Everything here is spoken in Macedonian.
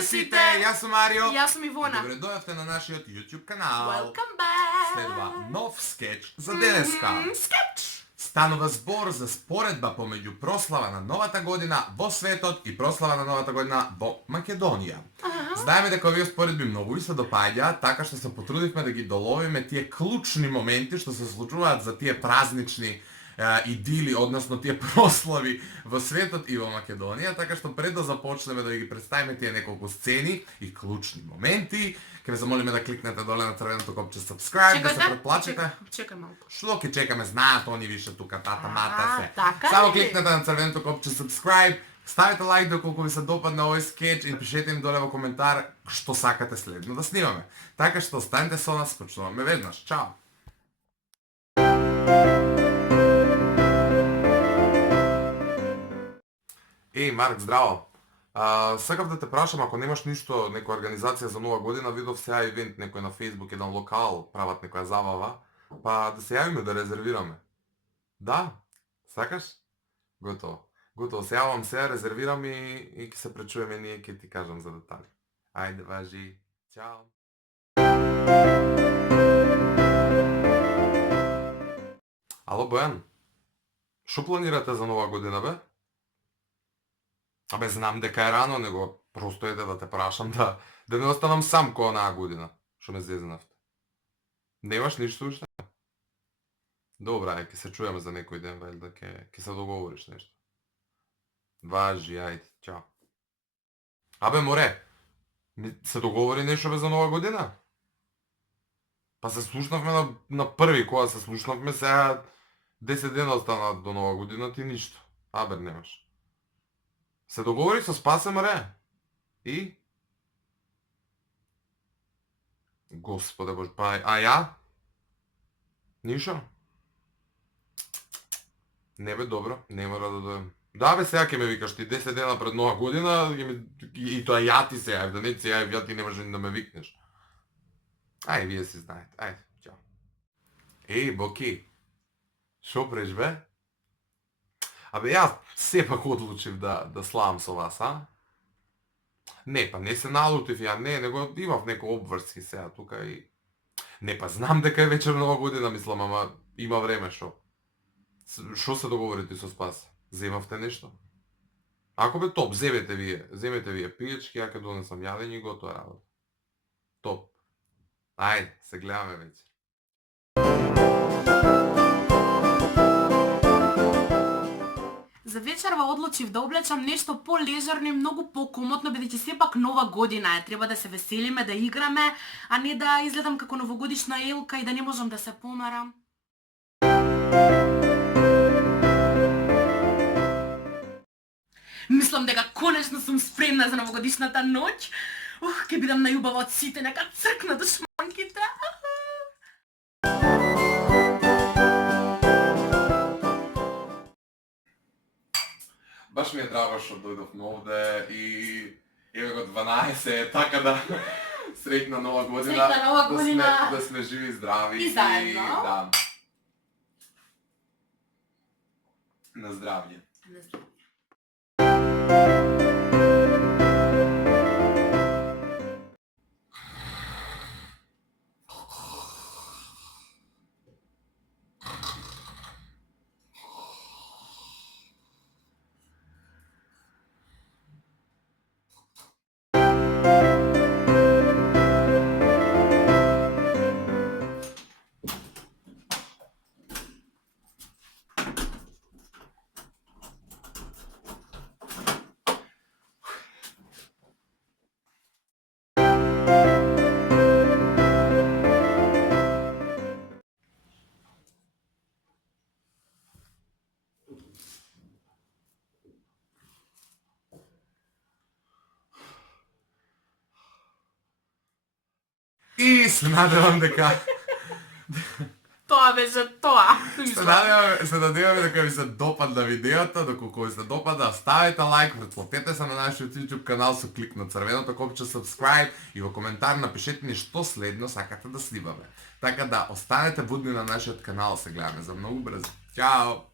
Здрасте сите, јас сум Марио. Јас сум Ивона. Добре дојавте на нашиот YouTube канал. Welcome back. Следва нов скеч за денеска. Скеч. Станува збор за споредба помеѓу прослава на новата година во светот и прослава на новата година во Македонија. Знаеме дека овие споредби многу ви се допаѓаат, така што се потрудивме да ги доловиме тие клучни моменти што се случуваат за тие празнични идили, односно тие прослави во светот и во Македонија, така што пред да започнеме да ги представиме тие неколку сцени и клучни моменти, ќе ве замолиме да кликнете доле на црвеното копче subscribe, да се претплачите. Чекај малку. Што ќе чекаме, знаат они више тука тата мата се. Така Само ли? кликнете на црвеното копче subscribe, ставите лайк доколку ви се допадне овој скеч и пишете им доле во коментар што сакате следно да снимаме. Така што останете со нас, почнуваме веднаш. Чао. Еј, Марк, здраво. Сакав да те прашам, ако немаш ништо, некоја организација за нова година, видов сега ивент некој на Facebook, еден локал, прават некоја забава, па да се јавиме да резервираме. Да? Сакаш? Готово. Готово, се јавам сега, резервирам и ќе се пречуваме ние, ќе ти кажам за детали. Ајде, важи. Чао. Ало, Бојан? Шо планирате за нова година, бе? Абе, знам дека е рано, него просто е да те прашам да не останам сам која онаа година, што ме зезнавте. Немаш ништо уште? Добра, ќе се чуеме за некој ден, вајде, ќе се договориш нешто. Важи, ајде, чао. Абе, море, се договори нешто бе за нова година? Па се слушнавме на први, кога се слушнавме, сега 10 дена остана до нова година, ти ништо. Абе, немаш. Се договори со Спасе, море? И? Господе Боже, па а ја? Нишо? Не бе, добро, не мора да дојдем. Да бе, сега ќе ме викаш ти 10 дена пред нова година и тоа ја ти се јави, да не ти се јави, ја ти не може да ме викнеш. Ај, вие си знаете, ајде, чао. Еј, Боки, шо преш бе? Абе, јас сепак одлучив да славам со вас, а? Не, па не се налутив ја, не, него имав некој обврски сега тука и... Не, па знам дека е вечер нова година, мислам, ама има време шо. Шо се договорите со Спас? Земавте нешто? Ако бе топ, земете вие пијачки, ја ќе донесам јадење и готова работа. Топ. Ајде, се гледаме вечер. За вечерва одлучив да облечам нешто полежерно и многу покомотно, бидејќи сепак нова година е. Треба да се веселиме, да играме, а не да изгледам како новогодишна елка и да не можам да се помарам. Мислам дека конечно сум спремна за новогодишната ноќ. Ќе бидам најубава од сите, нека цркна душманките. Баш ми е драго што дојдовме овде и еве го 12, така да среќна нова година. Среќна нова година. Да сме живи и здрави. И заедно. Да. На здравје. Не знам. И се надевам дека Тоа беше тоа. се надеваме дека ви се допадна видеото, доколку ви се допада, ставете лайк, претплатете се на нашиот YouTube канал со клик на црвеното копче subscribe и во коментар напишете ни што следно сакате да снимаме. Така да останете будни на нашиот канал, се гледаме за многу брзо. Чао!